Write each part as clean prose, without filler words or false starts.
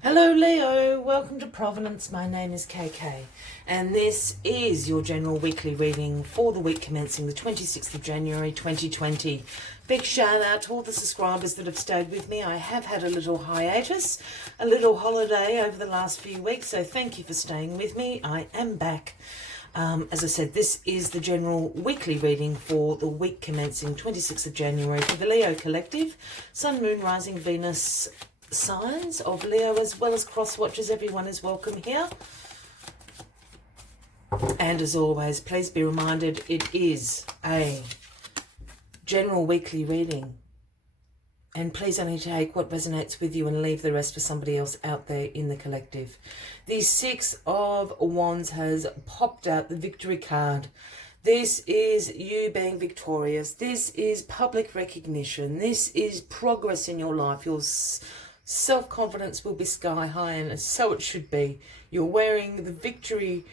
Hello Leo, welcome to Providence. My name is KK and this is your general weekly reading for the week commencing the 26th of January 2020. Big shout out to all the subscribers that have stayed with me. I have had a little hiatus, a little holiday over the last few weeks, so thank you for staying with me. I am back. As I said, this is the general weekly reading for the week commencing 26th of January for the Leo Collective, Sun, Moon, Rising, Venus signs of Leo, as well as cross watchers. Everyone is welcome here. And as always, please be reminded it is a general weekly reading. And please only take what resonates with you and leave the rest for somebody else out there in the collective. The Six of Wands has popped out, the victory card. This is you being victorious. This is public recognition. This is progress in your life. Your self-confidence will be sky high, and so it should be. You're wearing the victory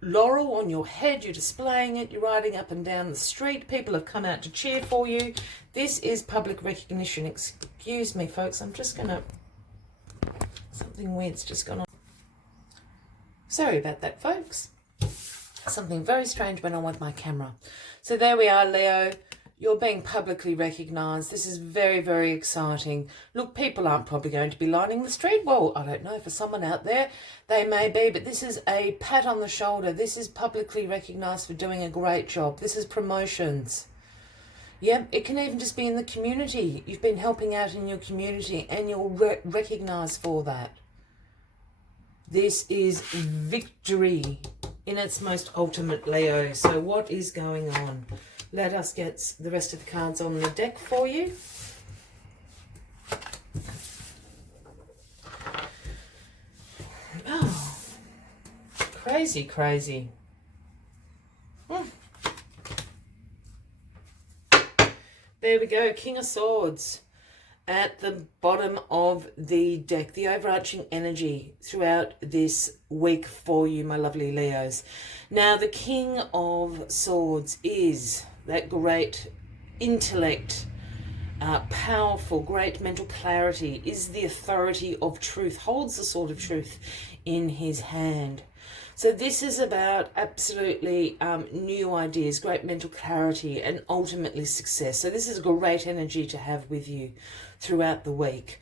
laurel on your head. You're displaying it. You're riding up and down the street. People have come out to cheer for you. This is public recognition. Excuse me, folks. I'm just going to... Something weird's just gone on. Sorry about that, folks. Something very strange went on with my camera. So there we are, Leo. You're being publicly recognised. This is very, very exciting. Look, people aren't probably going to be lining the street. Well, I don't know. For someone out there, they may be. But this is a pat on the shoulder. This is publicly recognised for doing a great job. This is promotions. Yeah, it can even just be in the community. You've been helping out in your community and you're recognised for that. This is victory in its most ultimate, Leo. So what is going on? Let us get the rest of the cards on the deck for you. Oh, crazy, crazy. There we go, King of Swords at the bottom of the deck. The overarching energy throughout this week for you, my lovely Leos. Now, the King of Swords is that great intellect, powerful, great mental clarity, is the authority of truth, holds the sword of truth in his hand. So this is about absolutely new ideas, great mental clarity, and ultimately success. So this is great energy to have with you throughout the week.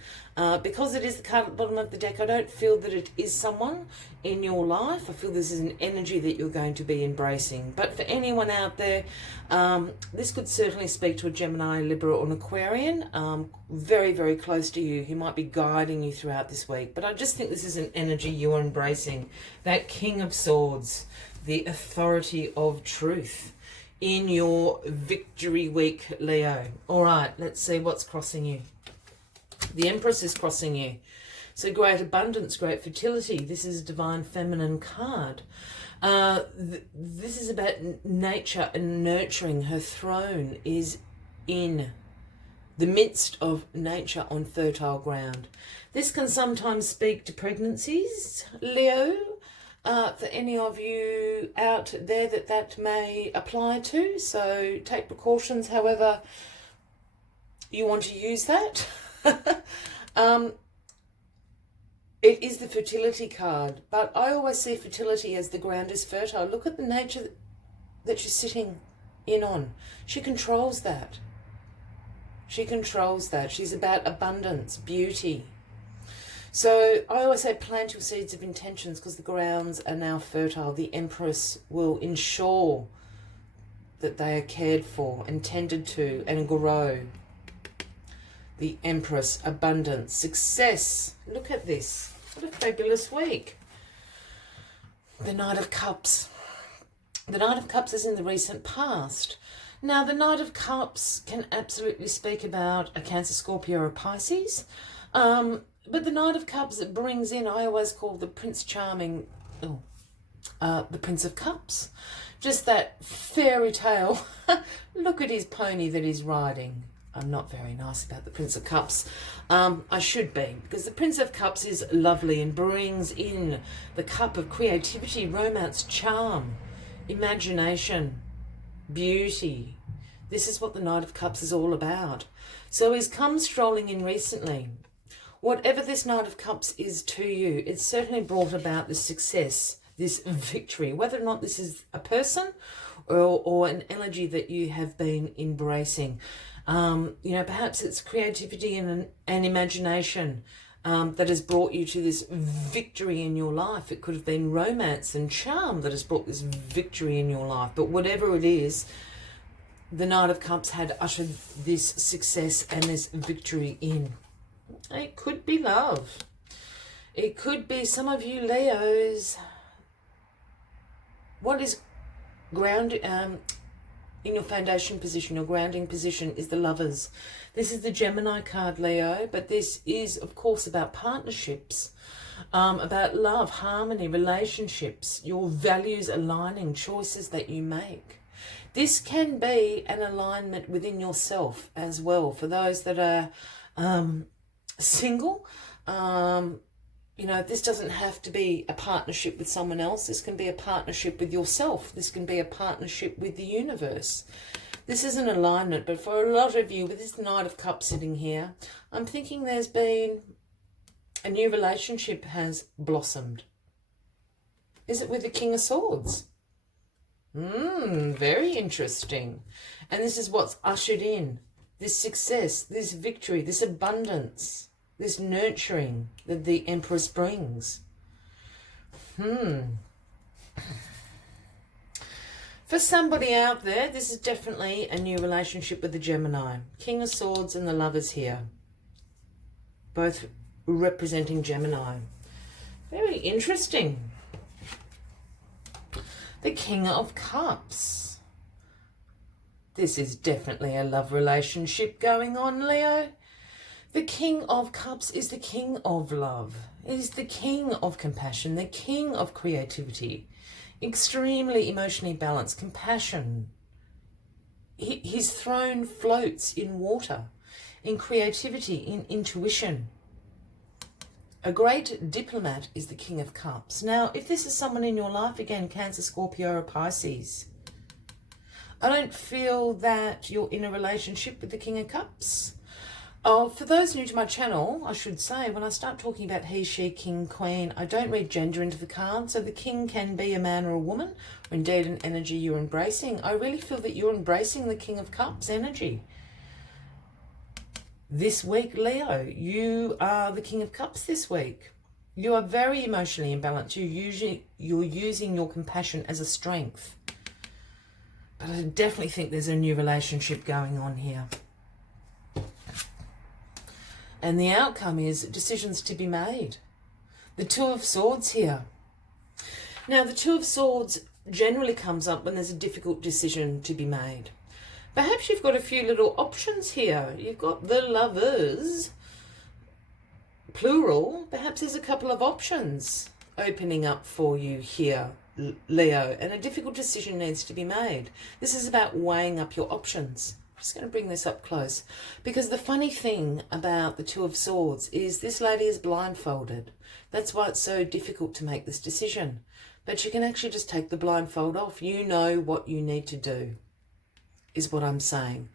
Because it is the card at the bottom of the deck, I don't feel that it is someone in your life. I feel this is an energy that you're going to be embracing. But for anyone out there, this could certainly speak to a Gemini, Libra, or an Aquarian, very, very close to you, who might be guiding you throughout this week. But I just think this is an energy you are embracing. That King of Swords, the authority of truth in your victory week, Leo. All right, let's see what's crossing you. The Empress is crossing you. So great abundance, great fertility. This is a divine feminine card. This is about nature and nurturing. Her throne is in the midst of nature on fertile ground. This can sometimes speak to pregnancies, Leo. For any of you out there that may apply to. So take precautions however you want to use that. It is the fertility card, but I always see fertility as the ground is fertile. Look at the nature that she's sitting in on. She controls that. She controls that. She's about abundance, beauty. So I always say plant your seeds of intentions because the grounds are now fertile. The Empress will ensure that they are cared for and tended to and grow. The Empress, abundance, success. Look at this. What a fabulous week. The Knight of Cups. The Knight of Cups is in the recent past. Now, the Knight of Cups can absolutely speak about a Cancer, Scorpio, or Pisces. But the Knight of Cups brings in, I always call the Prince Charming, the Prince of Cups. Just that fairy tale. Look at his pony that he's riding. I'm not very nice about the Prince of Cups. I should be, because the Prince of Cups is lovely and brings in the cup of creativity, romance, charm, imagination, beauty. This is what the Knight of Cups is all about. So he's come strolling in recently whatever this Knight of Cups is to you, it's certainly brought about this success, this victory, whether or not this is a person or an energy that you have been embracing. You know, perhaps it's creativity and imagination that has brought you to this victory in your life. It could have been romance and charm that has brought this victory in your life. But whatever it is, the Knight of Cups had ushered this success and this victory in. It could be love. It could be some of you Leos. What is grounded in your foundation position, your grounding position, is the Lovers. This is the Gemini card, Leo, but this is, of course, about partnerships, about love, harmony, relationships, your values aligning, choices that you make. This can be an alignment within yourself as well. For those that are single, you know, this doesn't have to be a partnership with someone else. This can be a partnership with yourself. This can be a partnership with the universe. This is an alignment, but for a lot of you, with this Knight of Cups sitting here, I'm thinking there's been a new relationship has blossomed. Is it with the King of Swords? Very interesting. And this is what's ushered in this success, this victory, this abundance, this nurturing that the Empress brings. For somebody out there, this is definitely a new relationship with the Gemini. King of Swords and the Lovers here, both representing Gemini. Very interesting. The King of Cups. This is definitely a love relationship going on, Leo. The King of Cups is the king of love. It is the king of compassion, the king of creativity. Extremely emotionally balanced, compassion. His throne floats in water, in creativity, in intuition. A great diplomat is the King of Cups. Now, if this is someone in your life, again, Cancer, Scorpio, or Pisces, I don't feel that you're in a relationship with the King of Cups. Oh, for those new to my channel, I should say, when I start talking about he, she, king, queen, I don't read gender into the card. So the king can be a man or a woman, or indeed an energy you're embracing. I really feel that you're embracing the King of Cups energy. This week, Leo, you are the King of Cups this week. You are very emotionally imbalanced. You're using your compassion as a strength. But I definitely think there's a new relationship going on here. And the outcome is decisions to be made. The Two of Swords here. Now, the Two of Swords generally comes up when there's a difficult decision to be made. Perhaps you've got a few little options here. You've got the Lovers, plural. Perhaps there's a couple of options opening up for you here, Leo, and a difficult decision needs to be made. This is about weighing up your options. I'm just going to bring this up close, because the funny thing about the Two of Swords is this lady is blindfolded. That's why it's so difficult to make this decision. But you can actually just take the blindfold off. You know what you need to do, is what I'm saying.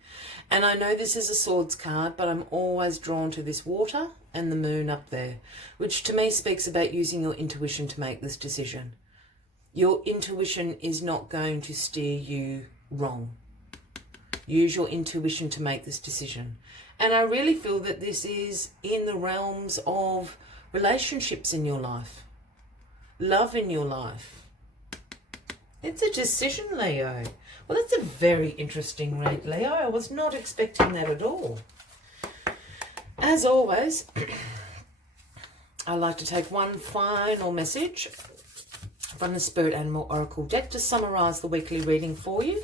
And I know this is a Swords card, but I'm always drawn to this water and the moon up there, which to me speaks about using your intuition to make this decision. Your intuition is not going to steer you wrong. Use your intuition to make this decision. And I really feel that this is in the realms of relationships in your life, love in your life. It's a decision, Leo. Well, that's a very interesting read, Leo. I was not expecting that at all. As always, I like to take one final message from the Spirit Animal Oracle deck to summarise the weekly reading for you.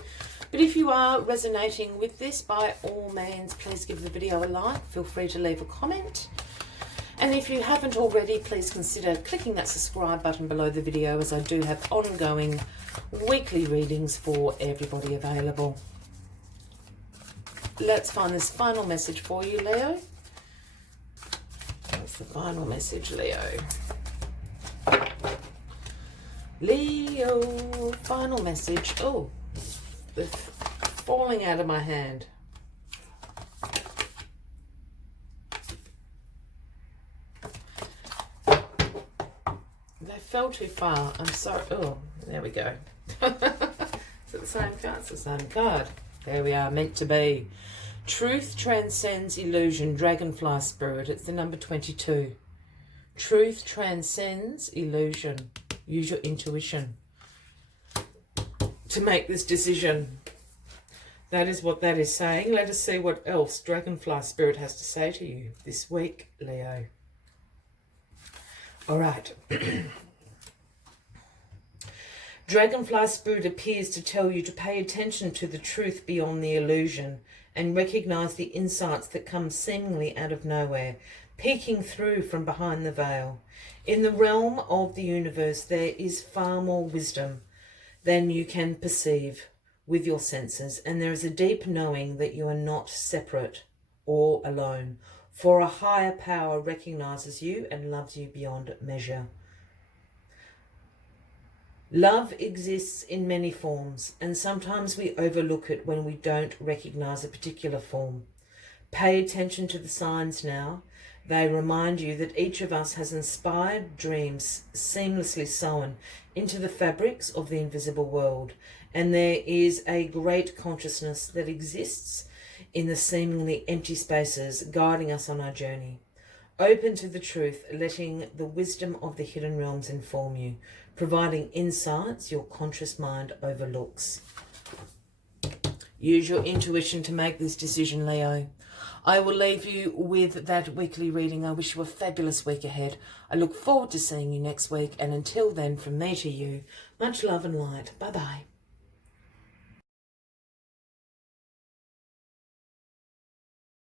But if you are resonating with this, by all means, please give the video a like. Feel free to leave a comment. And if you haven't already, please consider clicking that subscribe button below the video, as I do have ongoing weekly readings for everybody available. Let's find this final message for you, Leo. What's the final message, Leo? Leo, final message. Oh, it's falling out of my hand. fell too far. I'm sorry. Oh, there we go. Is it the same card? It's the same card. There we are, meant to be. Truth transcends illusion, dragonfly spirit. It's the number 22. Truth transcends illusion. Use your intuition to make this decision. That is what that is saying. Let us see what else Dragonfly Spirit has to say to you this week, Leo. All right. Dragonfly Spirit appears to tell you to pay attention to the truth beyond the illusion and recognize the insights that come seemingly out of nowhere, peeking through from behind the veil. In the realm of the universe, there is far more wisdom than you can perceive with your senses, and there is a deep knowing that you are not separate or alone, for a higher power recognizes you and loves you beyond measure. Love exists in many forms, and sometimes we overlook it when we don't recognize a particular form. Pay attention to the signs now. They remind you that each of us has inspired dreams seamlessly sewn into the fabrics of the invisible world, and there is a great consciousness that exists in the seemingly empty spaces guiding us on our journey. Open to the truth, letting the wisdom of the hidden realms inform you, providing insights your conscious mind overlooks. Use your intuition to make this decision, Leo. I will leave you with that weekly reading. I wish you a fabulous week ahead. I look forward to seeing you next week. And until then, from me to you, much love and light. Bye-bye.